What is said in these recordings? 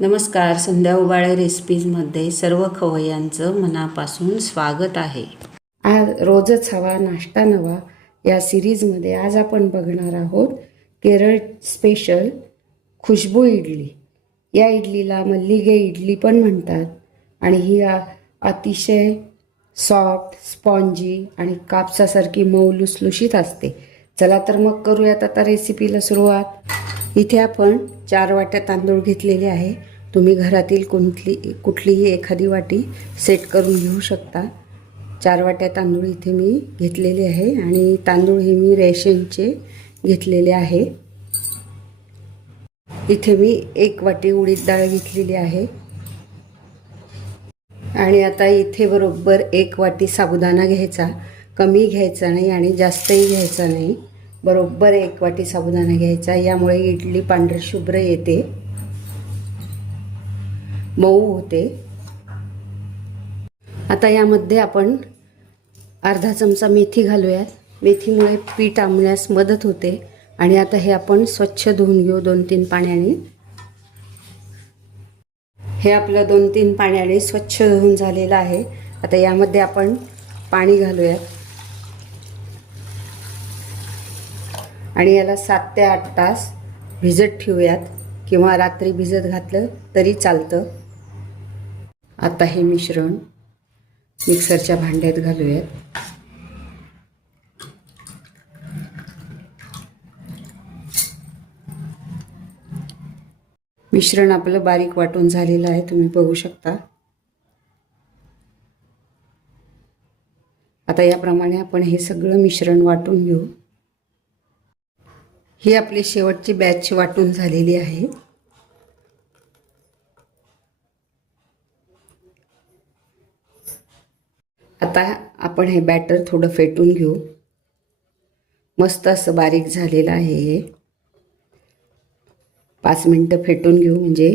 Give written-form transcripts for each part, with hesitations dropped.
नमस्कार. संध्या उबाळे रेसिपीजमध्ये सर्व खवय्यांचं मनापासून स्वागत आहे. आज रोजच हवा नाश्ता नवा या सिरीजमध्ये आज आपण बघणार आहोत केरळ स्पेशल खुशबू इडली. या इडलीला मल्लिगे इडली पण म्हणतात आणि ही अतिशय सॉफ्ट, स्पॉन्जी आणि कापसासारखी मऊ लुसलुशीत असते. चला तर मग करूयात आता रेसिपीला सुरुवात. इथे आपण 4 वाट्या तांदूळ घेतलेले आहे. तुम्ही घरातील कुठलीही एखादी वाटी सेट करून घेऊ शकता. 4 वाट्या तांदूळ इथे मी घेतलेले आहे आणि तांदूळ हे मी रेशनचे घेतलेले आहे. इथे मी 1 वाटी उडीद डाळ घेतलेली आहे आणि आता इथे बरोबर 1 वाटी साबुदाणा घ्यायचा. कमी घ्यायचा नाही आणि जास्तही घ्यायचा नाही. बरोबर 1 वाटी साबुदाणा घ्यायचा. यामुळे इडली पांढरी शुभ्र येते, मऊ होते. आता यामध्ये आपण अर्धा चमचा मेथी घालूयात. मेथीमुळे पीठ आंबण्यास मदत होते. आणि आता हे आपण स्वच्छ धुवून घेऊ 2-3 पाण्याने. हे आपलं 2-3 पाण्याने स्वच्छ धुवून झालेलं आहे. आता यामध्ये आपण पाणी घालूयात आणि याला 7 ते 8 तास भिजत ठेवूयात किंवा रात्री भिजत घातलं तरी चालतं. आता हे मिश्रण मिक्सरच्या भांड्यात घालूयात. मिश्रण आपलं बारीक वाटून झालेलं आहे, तुम्ही बघू शकता. आता याप्रमाणे आपण हे सगळं मिश्रण वाटून घेऊ. ही आपली शेवटची बॅच वाटून झालेली आहे. आता आपण हे बॅटर थोडं फेटून घेऊ. मस्त असं बारीक झालेलं आहे हे. 5 मिनटं फेटून घेऊ म्हणजे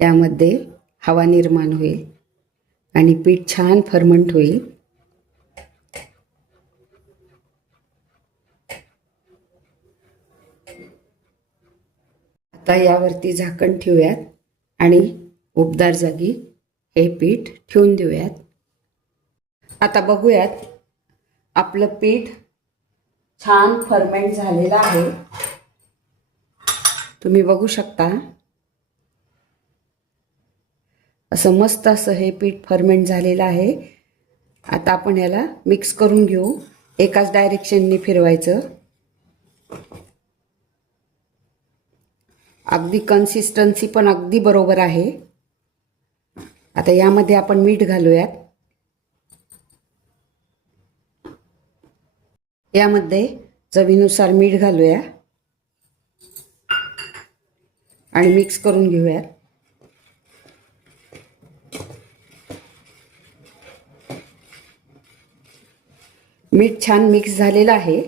यामध्ये हवा निर्माण होईल आणि पीठ छान फर्मंट होईल. आता यावरती झाकण ठेवूयात आणि उबदार जागी हे पीठ ठेवून देऊयात. आता बघूयात आपलं पीठ छान फर्मेंट झालेलं आहे. तुम्ही बघू शकता असं मस्त असं हे पीठ फर्मेंट झालेलं आहे. आता आपण याला मिक्स करून घेऊ. एकाच डायरेक्शनने फिरवायचं. अगदी कन्सिस्टन्सी पण अगदी बरोबर आहे. आता यामध्ये आपण मीठ घालूयात. यामध्ये चवीनुसार मीठ घालूया आणि मिक्स करून घेऊयात. मीठ छान मिक्स झालेलं आहे.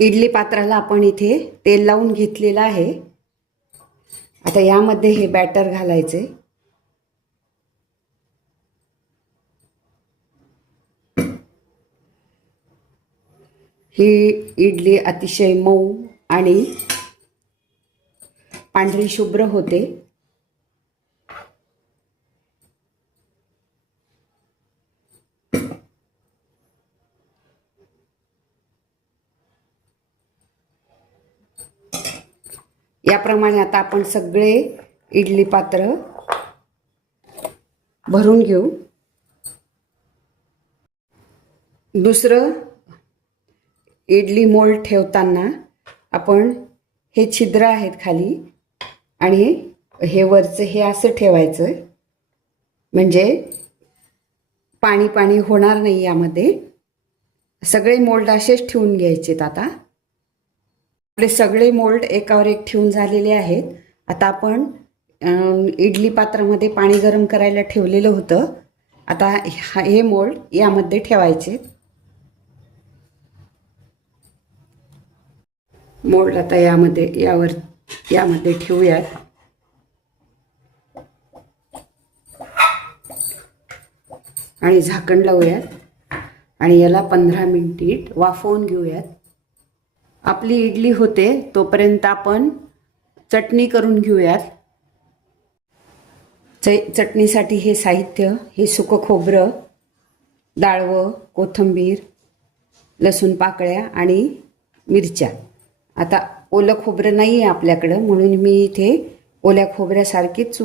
इडली पात्राला आपण इथे तेल लावून घेतलेलं आहे. आता यामध्ये हे बॅटर घालायचे. ही इडली अतिशय मऊ आणि पांढरी शुभ्र होते. याप्रमाणे आता आपण सगळे इडली पात्र भरून घेऊ. दुसरं इडली मोल्ड ठेवताना आपण हे छिद्र आहेत खाली आणि हे वरचं हे असं ठेवायचं म्हणजे पाणी पाणी होणार नाही. यामध्ये सगळे मोल्ड असेच ठेवून घ्यायचेत. आता आपले सगळे मोल्ड एकावर एक ठेवून झालेले आहेत. आता आपण इडली पात्रामध्ये पाणी गरम करायला ठेवलेलं होतं. आता हे मोल्ड यामध्ये ठेवायचे. मोल्ड आता यामध्ये ठेवूयात आणि झाकण लावूयात आणि याला 15 मिनिटे वाफवून घेऊयात. आपली इडली होते तोपर्यंत आपण चटणी करून घेऊयात. चटणीसाठी हे साहित्य, हे सुकं खोबरं, डाळवं, कोथिंबीर, लसूण पाकळ्या आणि मिरच्या. आता ओलं खोबरं नाही आहे आपल्याकडं, म्हणून मी इथे ओल्या खोबऱ्यासारखीच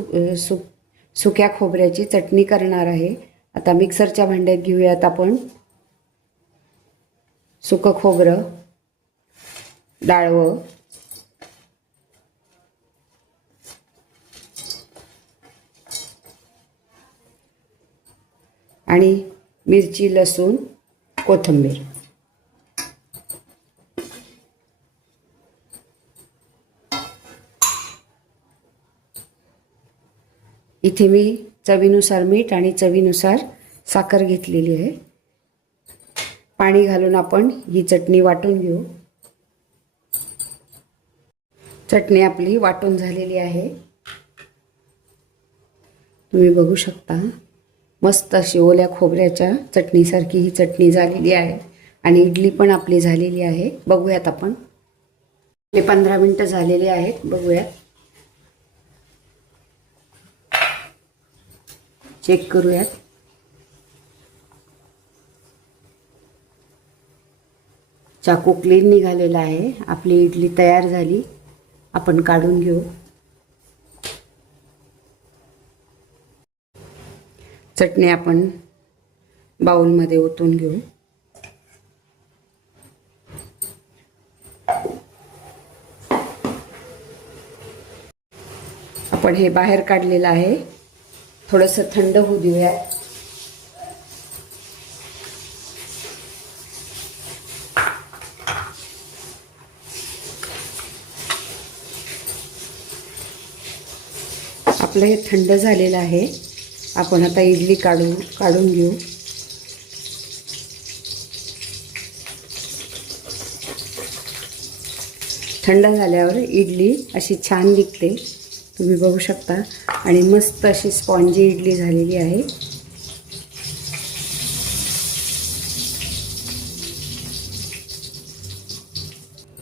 सुक्या खोबऱ्याची चटणी करणार आहे. आता मिक्सरच्या भांड्यात घेऊयात आपण सुकं खोबरं, डाळवं, आणि मिरची, लसूण, कोथिंबीर. इथे मी चवीनुसार मीठ आणि चवीनुसार साखर घेतलेली आहे. पाणी घालून आपण ही चटणी वाटून घेऊ. चटणी आपली वाटून झालेली आहे. तुम्ही बघू शकता मस्त अशी ओल्या खोबऱ्याच्या चटणीसारखी ही चटणी झालेली आहे. आणि इडली पण आपली झालेली आहे. बघूयात आपण. हे 15 मिनिटं झालेले आहेत. बघूयात, चेक करूयात. चाकू क्लीन निघालेला आहे. आपली इडली तयार झाली. आपण काढून घेऊ. चटणी आपण बाउलमध्ये ओतून घेऊ. आपण हे बाहेर काढलेलं आहे. थोडंसं थंड होऊ देऊया. आपलं हे थंड झालेलं आहे. आपण आता इडली काढून घेऊ. थंड झाल्यावर इडली अशी छान निघते. तुम्ही बघू शकता. आणि मस्त अशी स्पॉन्जी इडली झालेली आहे.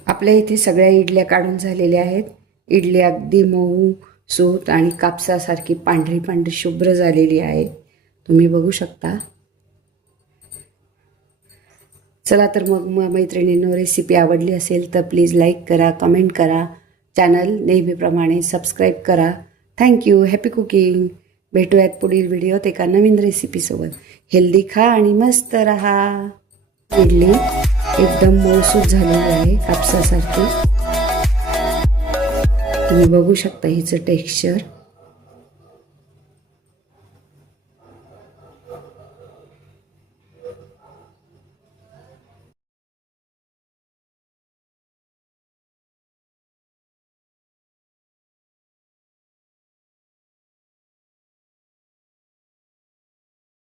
आपल्या इथे सगळ्या इडल्या काढून झालेल्या आहेत. इडली अगदी मऊ सूत आणि कापसासारखी पांढरी पांढरी शुभ्र झालेली आहे. तुम्ही बघू शकता. चला तर मग मैत्रिणींनो, रेसिपी आवडली असेल तर प्लीज लाईक करा, कमेंट करा, चॅनल नेहमीप्रमाणे सबस्क्राईब करा. थँक्यू. Happy cooking. भेटूयात पुढील व्हिडिओत एका नवीन रेसिपीसोबत. हेल्दी खा आणि मस्त रहा. इडली एकदम मऊसूत झालेली आहे, कापसासारखी. तुम्ही बघू शकता हिचं टेक्स्चर.